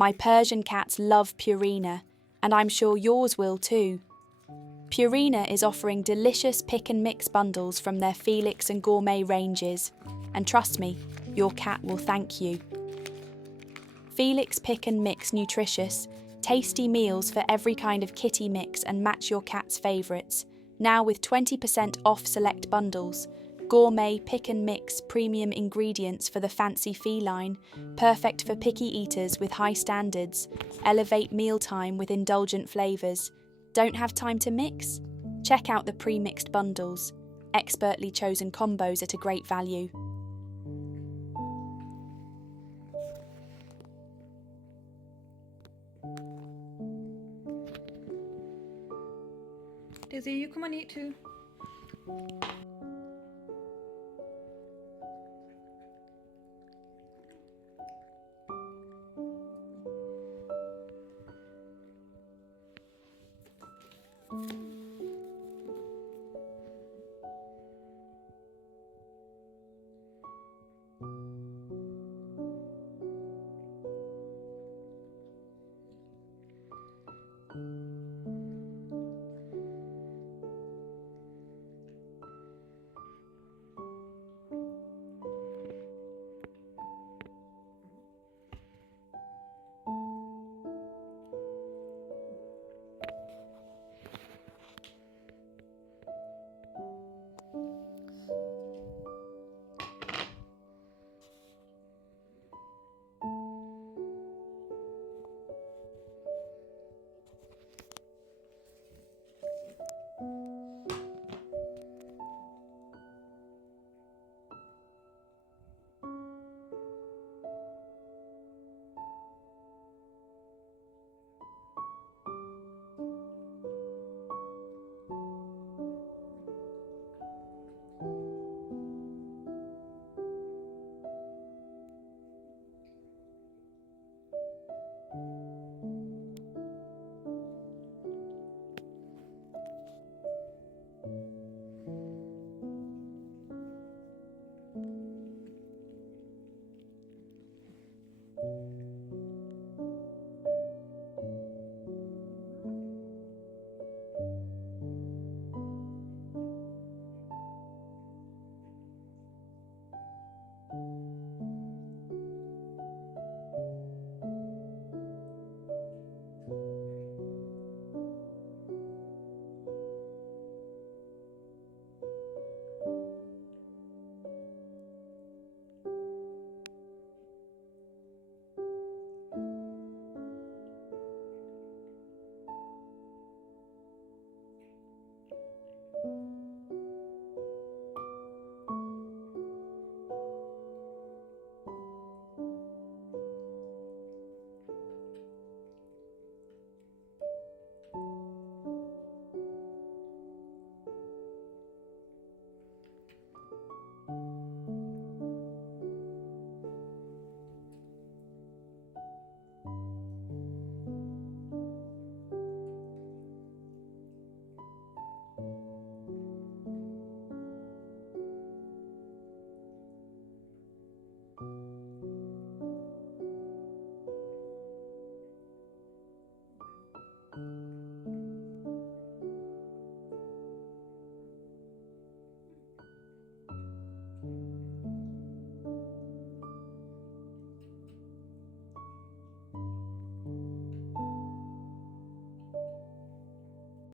My Persian cats love Purina, and I'm sure yours will too. Purina is offering delicious pick and mix bundles from their Felix and Gourmet ranges, and trust me, your cat will thank you. Felix Pick and Mix nutritious, tasty meals for every kind of kitty mix and match your cat's favourites, now with 20% off select bundles. Gourmet pick and mix premium ingredients for the fancy feline, perfect for picky eaters with high standards. Elevate mealtime with indulgent flavours. Don't have time to mix? Check out the pre-mixed bundles. Expertly chosen combos at a great value. Dizzy, you come on, eat too.